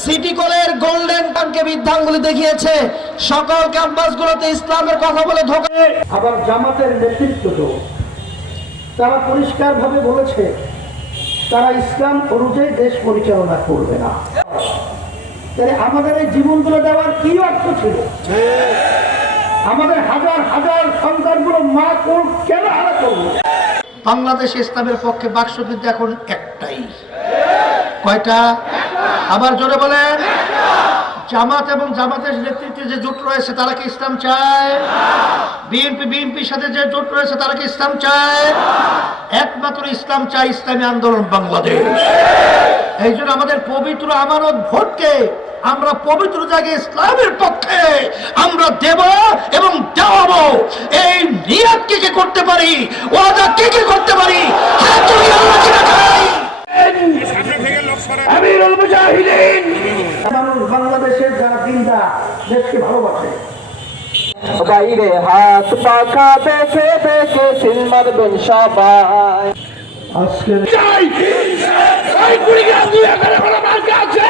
City কলের golden টাঙ্কে বৃদ্ধাঙ্গুলি দেখিয়েছে, সকল ক্যাম্পাসগুলোতে ইসলামের কথা বলে ধোকা। আবার জামাতের নেতৃত্ব তারা পরিষ্কারভাবে বলেছে তারা ইসলাম অনুযায়ী দেশ পরিচালনা করবে না। তাহলে আমাদের এই জীবনগুলো দেওয়ার কি অর্থ ছিল? আমাদের হাজার হাজার সন্তানগুলো মা কোল কেন হারা করবো? বাংলাদেশ ইসলামের পক্ষে বাকশক্তিতে এখন একটাই। কয়টা? আবার জোরে বলেন। জামাত এবং জামাতের নেতৃত্বে যে জোট রয়েছে তারা কি ইসলাম চায়? বিএনপির সাথে যে জোট রয়েছে তারা কি ইসলাম চায়? একমাত্র ইসলাম চায় ইসলামী আন্দোলন বাংলাদেশ। এই জন্য আমাদের পবিত্র আমানত ভোটকে আমরা পবিত্র জায়গায় ইসলামের পক্ষে আমরা দেব এবং দেওয়াবো। এই নিয়ত কে করতে পারি, ওয়াদা কে করতে পারি, হাত তুলে আল্লাহ কি রাখাই। আমিরুল মুজাহিদিন মানুষ বাংলাদেশের যারা দিনটা দেশকে ভালোবাসে, বাইরে হাত পাখা দেখে দেখে সিল মারবেন সবাই। আজকে কুড়িগ্রাম 2 11 মার্কা আছে।